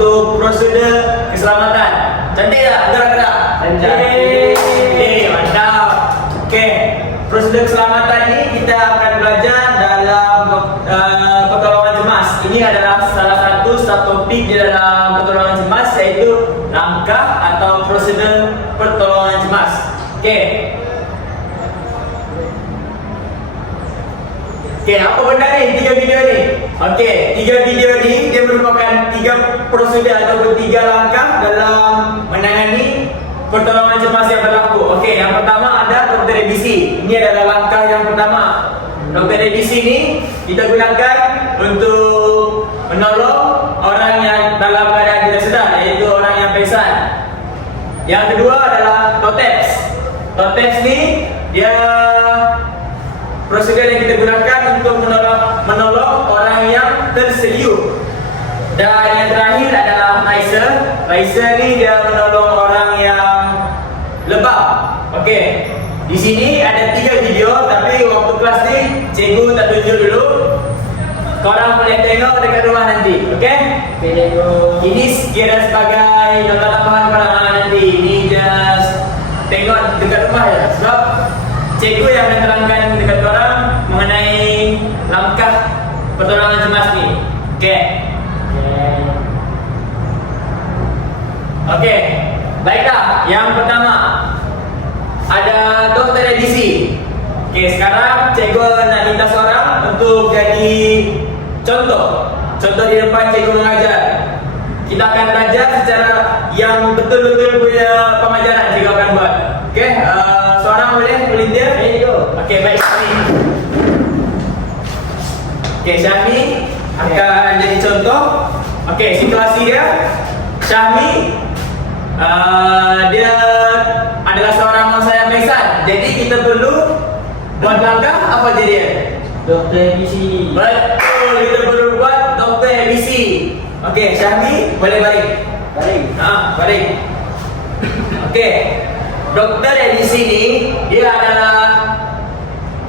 untuk prosedur keselamatan. Cantik tak? Gerak-gerak? Cantik. Okay, mantap. Okay, prosedur keselamatan ni kita akan belajar dalam pertolongan cemas. Ini adalah salah satu subtopik di dalam pertolongan cemas, iaitu langkah atau prosedur pertolongan cemas. Okay. Okay, apa benda ni? 3 video ni. Okay, 3 video ni dia merupakan 3 prosedur ataupun 3 langkah dalam menangani pertolongan cemas yang berlaku. Okay, yang pertama ada Dr. ABC. Ini adalah langkah yang pertama. Dr. ABC ni kita gunakan untuk menolong orang yang dalam keadaan tidak sedar, iaitu orang yang pingsan. Yang kedua adalah TOTEPS. TOTEPS ni dia prosedur yang kita gunakan untuk menolong orang yang terseliup. Dan yang terakhir adalah laser. Laser ni dia menolong orang yang lebam. Okey. Di sini ada 3 video, tapi waktu kelas ni cikgu tak tunjuk dulu. Korang boleh tengok dekat rumah nanti. Okey? Okey, cikgu. Ini sekira sebagai nota tambahan korang nanti. Ini just tengok dekat rumah je. Sebab cikgu yang menerangkan dekat korang mengenai langkah pertolongan cemas ni. Okey. Okey. Baiklah, yang pertama ada Dr. Edisi. Okey, sekarang cikgu nak minta seorang untuk jadi contoh. Contoh di depan cikgu mengajar. Kita akan belajar secara yang betul-betul punya pemajaran cikgu akan buat. Okey, seorang boleh volunteer? Okey, baik Syahmi. Okey, Syahmi akan jadi contoh. Okey, situasi dia Syahmi dia adalah seorang mangsa yang pingsan. Jadi kita perlu buat langkah apa je dia? Dr. ABC. Betul, kita perlu buat Dr. ABC. Okey, Syahmi boleh baring. Baring. Baring. Okey. Dr. ABC ni dia adalah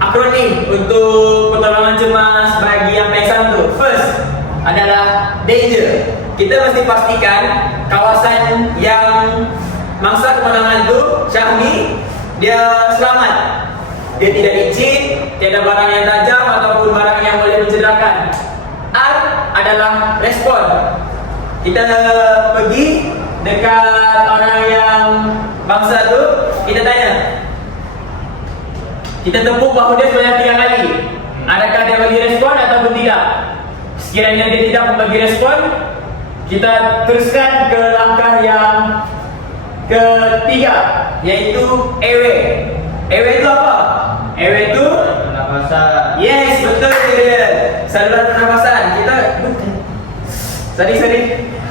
akronim untuk pertolongan cemas bagi yang pingsan tu. First adalah danger. Kita mesti pastikan kawasan yang mangsa kemenangan tu Syahmi dia selamat. Dia tidak licin, tiada barang yang tajam ataupun barang yang boleh mencederakan. R adalah respon. Kita pergi dekat orang yang bangsa tu, kita tanya. Kita tepuk bahu dia sebanyak 3 kali. Adakah dia bagi respon ataupun tidak? Sekiranya dia tidak membagi respon, kita teruskan ke langkah yang ketiga, iaitu airway. Airway itu apa? Airway itu Pernafasan. yes, betul dia. Saluran pernafasan. Kita sorry.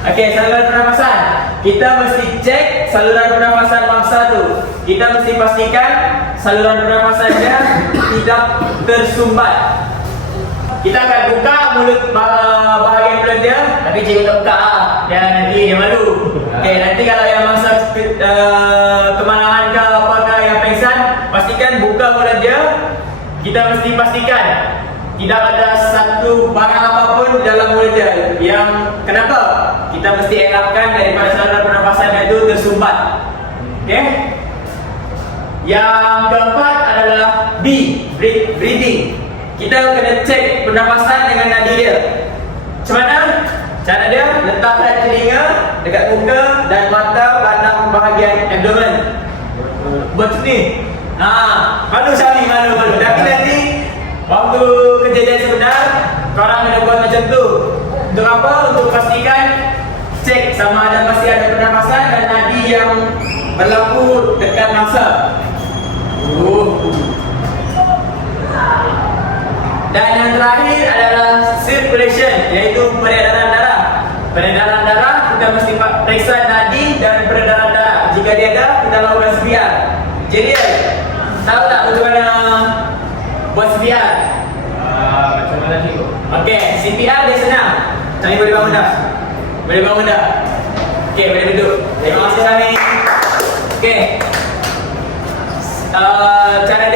Okey, saluran pernafasan. Kita mesti cek saluran pernafasan mangsa tu. Kita mesti pastikan saluran pernafasannya tidak tersumbat. Kita akan buka mulut bahagian mulut dia, tapi cikgu tak buka dia nanti dia malu. Okey, nanti kalau yang mangsa kemalaman ke apakah yang pingsan, pastikan buka mulut dia. Kita mesti pastikan tidak ada satu barang apapun dalam mulut dia. Yang kenapa? Kita mesti elakkan daripada saluran pernafasan itu tersumbat. Okey? Yang keempat adalah B, breathing. Kita kena cek pernafasan dengan nadi dia. Macam mana? Cara dia, letakkan telinga dekat muka dan mata belakang bahagian abdomen. Buat ni. Malu Syahmi, malu. Tapi nanti waktu kejadian sebenar, korang kena buat macam tu. Untuk apa? Untuk pastikan cek sama ada masih ada pernafasan dan nadi yang berlaku dekat mangsa. Dan yang terakhir adalah circulation, iaitu peredaran darah. Peredaran darah kita mesti periksa nadi dan peredaran darah. Jika dia ada, kita lakukan CPR. Jadi, tahu tak macam mana buat CPR? Macam mana cikgu? Okey, CPR dia senang. Sami boleh bangun dah? Boleh bangun dah? Okey, boleh duduk. Terima kasih Sami. Okey. Cara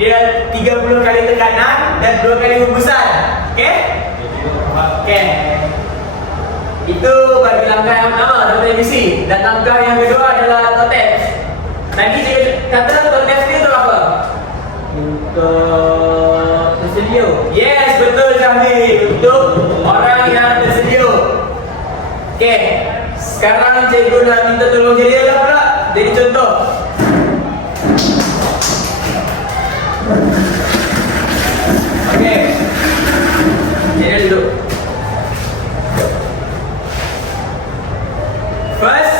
dia 30 kali tekanan dan 2 kali hembusan. Okey? Okey. Itu bagi langkah yang pertama, televisi. Dan langkah yang kedua adalah totex. Tadi cikgu kata totex itu apa? Untuk tersedia. Yes, betul Syahmi. Untuk orang yang tersedia. Okey, sekarang cikgu nak minta tolong Jeriel lah pula. Jadi contoh. Okey, Jeriel duduk. First,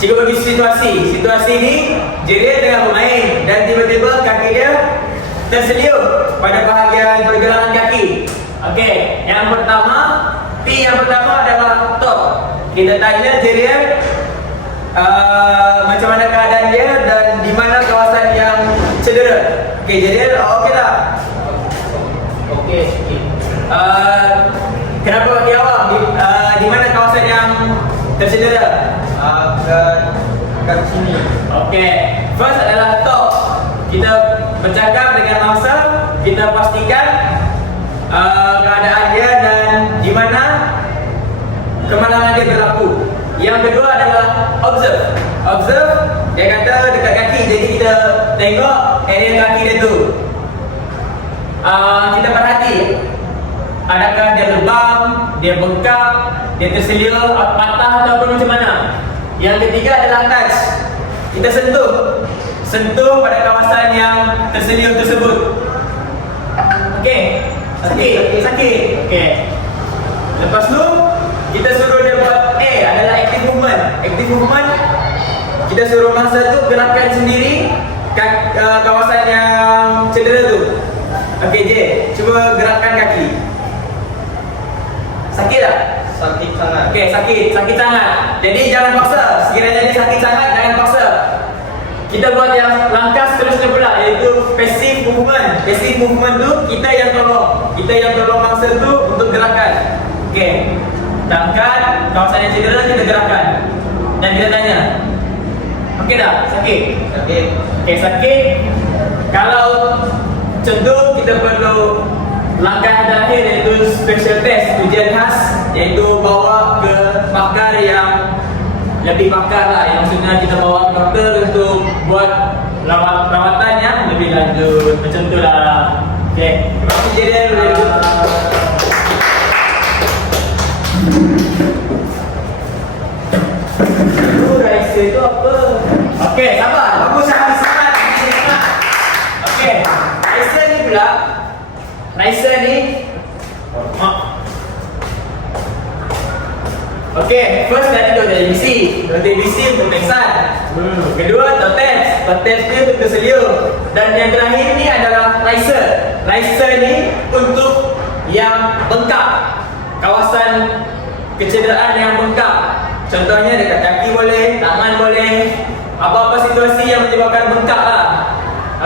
cikgu bagi situasi. Situasi ni Jeriel tengah bermain dan tiba-tiba kaki dia terseliup pada bahagian pergelangan kaki. Okey, yang pertama, P yang pertama adalah top. Kita tanya Jeriel macam mana keadaan dia dan di mana kawasan yang cedera. Okey, Jeriel okey tak? Okey, sikit. Kenapa bagi awak di mana kawasan yang tercedera? Kat sini. Okey, first adalah top. Kita bercakap dengan mangsa, kita pastikan keadaan dia dan di mana kemalangan dia berlaku. Yang kedua adalah observe. Observe, dia kata dekat kaki, jadi kita tengok area kaki dia tu. Kita perhati, adakah dia lebam, dia bengkak, dia terseliup, patah ataupun macam mana. Yang ketiga adalah touch. Kita sentuh pada kawasan yang terseliup tersebut. Okey, sakit. Okey. Lepas tu kita suruh dia buat A adalah active movement. Active movement, kita suruh mangsa tu gerakkan sendiri kawasan yang cedera tu. Okey J, cuba gerakkan kaki. Sakit tak? Sakit sangat. Okey, sakit sangat. Jadi jangan paksa. Sekiranya dia sakit sangat, jangan paksa. Kita buat yang langkah seterusnya pula, iaitu passive movement. Passive movement tu kita yang tolong mangsa tu untuk gerakan. Okey. Angkat kawasan yang cedera, kita gerakan. Dan kita tanya, okey tak? Sakit? Sakit. Okey, sakit. Kalau contoh kita perlu langkah yang terakhir iaitu special test, ujian khas, iaitu bawa ke pakar yang lebih pakar lah. Yang maksudnya kita bawa ke doktor untuk buat rawatan yang lebih lanjut. Macam tu lah. Okey, terima kasih Jeriel. Raisa itu apa? Okey, sabar. Bagus sangat, semangat. Okey, Raisa ni pula. Raisa ni okey, first tadi tu televisi. Televisi untuk pengsan. Kedua totex. Totex ni untuk terseliup. Dan yang terakhir ni adalah Raisa. Raisa ni untuk yang bengkak. Kawasan kecederaan yang bengkak. Contohnya dekat kaki boleh, tangan boleh, apa-apa situasi yang menyebabkan bengkak lah.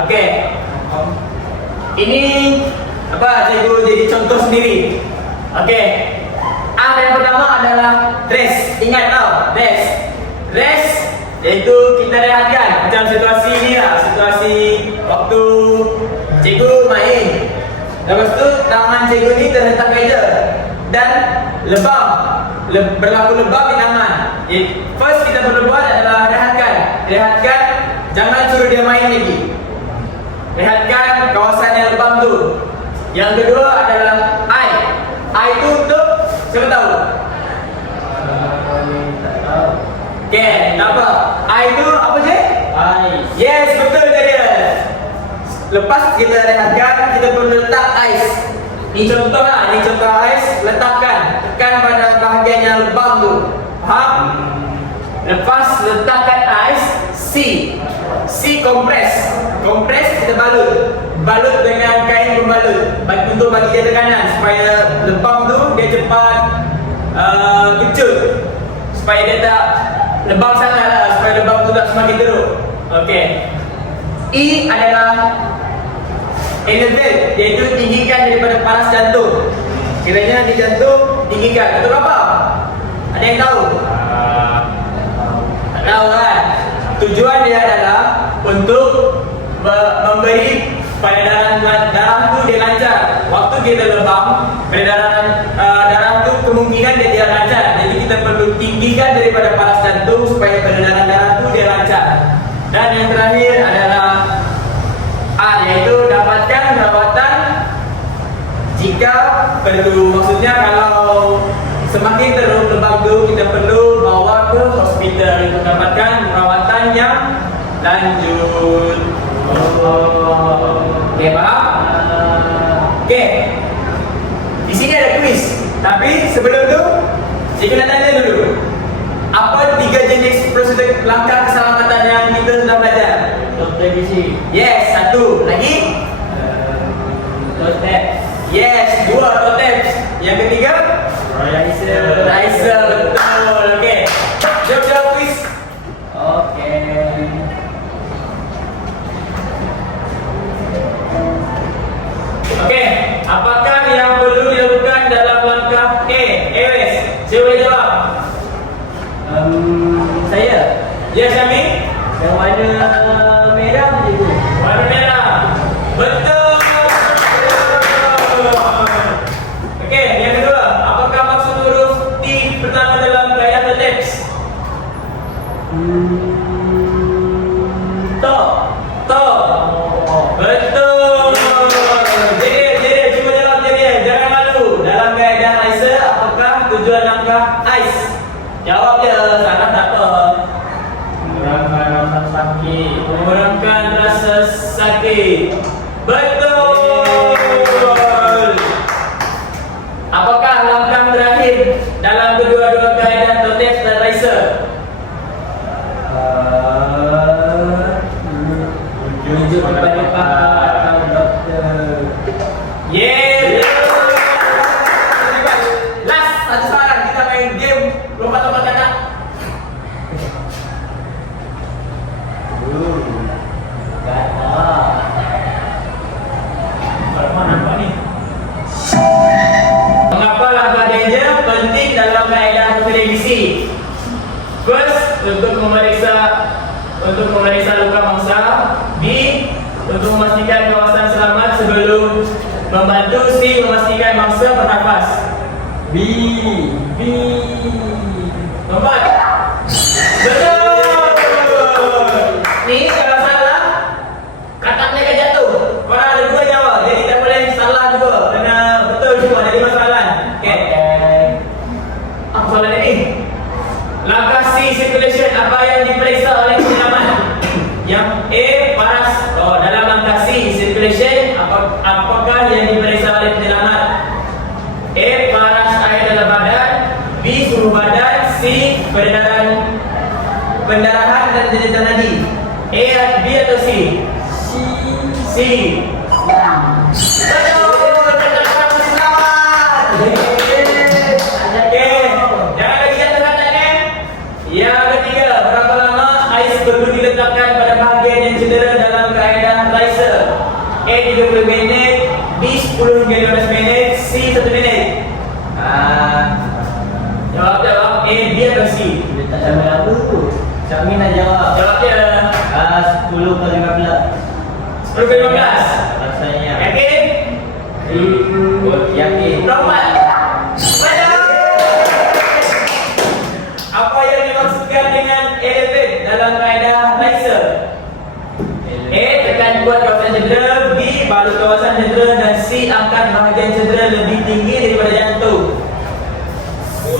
Okey. Ini apa cikgu jadi contoh sendiri. Okey. A yang pertama adalah rest. Ingat tau, rest. Rest iaitu kita rehatkan. Macam situasi ni lah, situasi waktu cikgu main. Lepas tu tangan cikgu ni terhentak meja dan lebam. Berlaku lebam di tangan. First kita perlu buat adalah rehatkan, jangan suruh dia main lagi. Rehatkan kawasan yang lebam tu. Yang kedua adalah eye. Eye tu untuk siapa tahu? Tak tahu. Okay, tak apa. Eye tu apa je? Ais. Yes, betul dia. Lepas kita rehatkan, kita perlu letak ice. Ni contoh lah, ni contoh ice. Letakkan, tekan pada bahagian yang lebam tu. Faham? Lepas letakkan ice, C kompres. Kompres kita balut dengan kain pembalut untuk bagi dia tekanan supaya lebam tu dia cepat kecut, supaya dia tak lebam sangat lah, supaya lebam tu tak semakin teruk. Okey. E adalah elevate, iaitu tinggikan daripada paras jantung. Kiranya di jantung tinggikan. Untuk apa? Ada yang tahu? Tak tahu kan? Tujuan dia adalah untuk memberi peredaran darah tu dia lancar. Waktu kita lebam, peredaran darah tu kemungkinan dia tidak lancar. Jadi tinggikan daripada paras jantung supaya peredaran darah itu dia lancar. Dan yang terakhir adalah A, yaitu dapatkan perawatan jika perlu. Maksudnya kalau semakin teruk lebam itu kita perlu bawa ke hospital untuk dapatkan perawatan yang lanjut. Oke, paham? Oke. Di sini ada kuis. Tapi sebelum itu saya kena tanya dulu. Apa 3 jenis prosedur langkah keselamatan yang kita sudah belajar? Dokter gizi. Yes, 1. Lagi? Totep. Yes, 2 toteps. Yang ketiga? Riser. Riser, betul. Okey. Jawab kuis. Oke. Okey, apakah yang perlu dilakukan dalam langkah A? Aries, siapa boleh jawab? Saya. Ya, Syami? Yang warna merah cikgu. Warna merah. Betul. Okey, yang kedua, apakah maksud huruf T pertama dalam kaedah toteks? Top. Top. Betul. Jadi cuba jawab jadi. Jangan malu. Dalam kaedah Aisyah, apakah tujuan langkah AIS? Jawab je, salah tak apa. Mengurangkan rasa sakit. Mengurangkan rasa sakit. Betul. Apakah langkah terakhir dalam kedua-dua kaedah toteks dan Aisyah? Tunjuk kepada pakar atau dokter. Yeah. Last satu soalan, kita main game lompat-lompat kata. Nampak ni. Mengapa langkah danger penting dalam kaedah televisi? First, untuk memeriksa luka mangsa. B, untuk memastikan kawasan selamat sebelum membantu. C, memastikan mangsa bernafas. B. Nomor betul. Ni kalau salah kataknya akan jatuh. Korang ada 2 nyawa, jadi tak boleh salah juga. Kena betul semua, jadi masalah. Okey. Apa soalan ini? Langkah C, circulation, apa yang diperiksa oleh penyelamat? Yang A, paras. Oh, dalam langkah C, circulation, apakah yang diperiksa oleh penyelamat? A, paras air dalam badan. B, suhu badan. C, pendarahan dan jenjang nadi. A, B atau C? C. Betul, tentang selamat. Okey, jangan lagi jatuh hati. Yang ketiga, berapa lama ais perlu diletakkan pada bahagian yang cedera dalam kaedah Riser? A, 30 minit. B, 10 hingga 15 minit. C, 1 minit. Jawab A, B atau C? Dia tak sama apa tu. Syami nak jawab. Jawab dia. 10 ke 15. 10 ke 15. Rasanya. Yakin? Yakin. Lompat. Betul. Apa yang dimaksudkan dengan elevate dalam kaedah Riser? A, tekan kuat kawasan cedera. B, balut kawasan cedera. Dan C, angkat bahagian cedera lebih tinggi daripada jantung. C.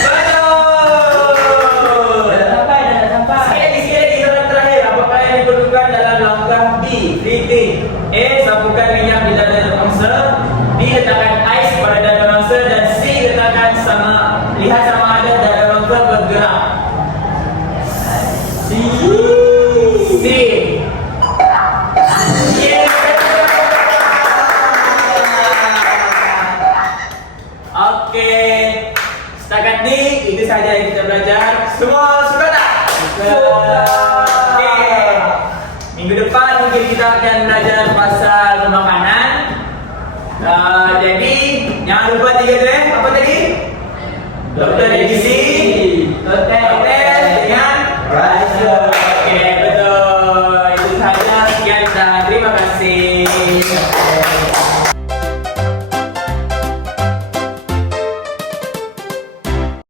Betul. Dah sampai. Sekali lagi soalan terakhir. Apakah yang diperlukan dalam langkah B? Breathing. A, sapukan minyak di dada mangsa. B, letakkan ais pada dada mangsa. Dan C, lihat sama ada dada mangsa bergerak. C. C. Yeah. Okey. Setakat ni itu sahaja yang kita belajar. Semua sudah tak? Sudah. Okey. Minggu depan mungkin kita akan belajar pasal makanan. Jadi jangan lupa 3 tu apa tadi? Dokter gizi, Totem dengan Riser. Okey, betul. Itu sahaja. Sekian dan terima kasih.